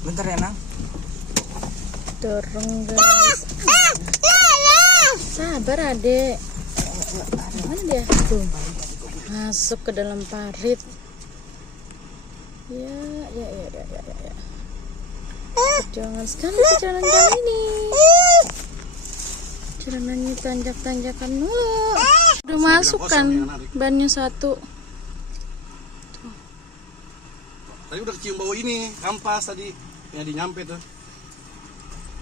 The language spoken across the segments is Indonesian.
Bentar ya, Nang. Dorong guys. Sabar adek. Mana dia? Tuh. Masuk ke dalam parit. Ya. Perjuangan sekali jalan ini. Jalanannya tanjak-tanjakan mulu. Udah masuk kan bannya satu. Tuh. Tadi udah kecium bau ini, kampas tadi yang dinyampe tuh.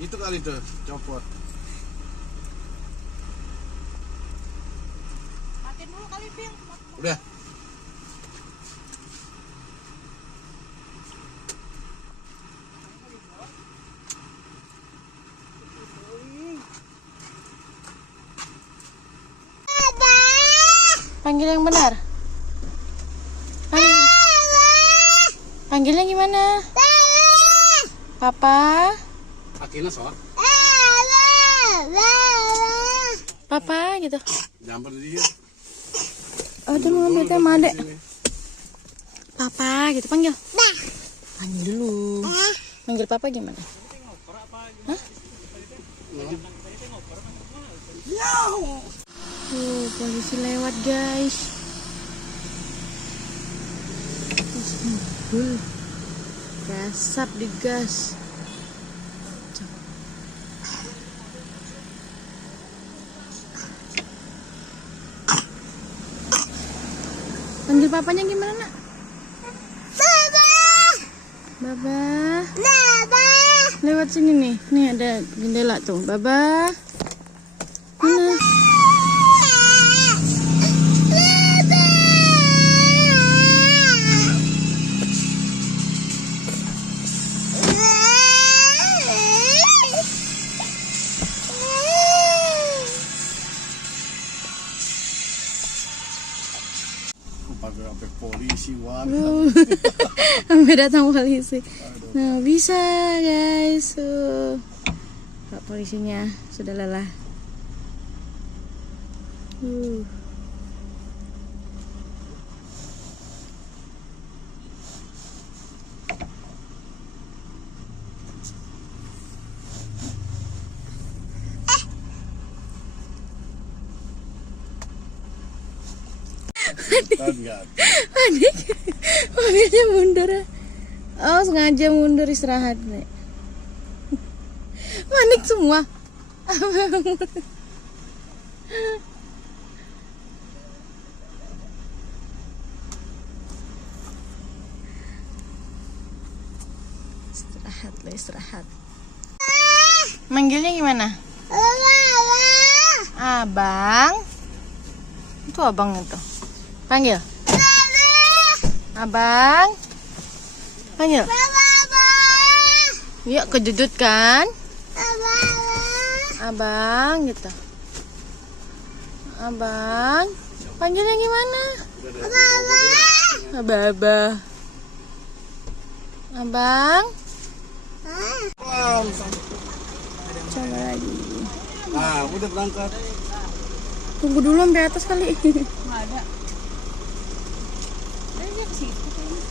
Itu kali tuh, copot. Matiin dulu kali, Pil. Udah. Panggil yang benar. Panggilnya gimana? Papa? Akhirnya sor. Papa gitu. Jamper dia. Oh, dia mau ngambil teh sama adek. Papa gitu panggil. Panggil dulu. Panggil papa gimana? Hah? Polisi lewat guys. Terus mobil gasap digas. Panggil papanya gimana, Nak? Baba. Lewat sini nih. Nih ada jendela tuh. Baba. Mana? Sampai polisi Sampai datang polisi. Nah, bisa guys. Pak polisinya sudah lelah. Panik, mobilnya mundur. Oh, sengaja mundur istirahat nih. Panik semua. Istirahat. Manggilnya gimana? Abang. Itu abang itu. Panggil. Abang. Panggil. Yuk, kejudut kan? Abang gitu. Abang. Panggilnya gimana? Abang. Abang. Coba lagi. Nah, udah berangkat. Tunggu dulu sampai atas kali. Nggak ada. Dia ke situ kayaknya.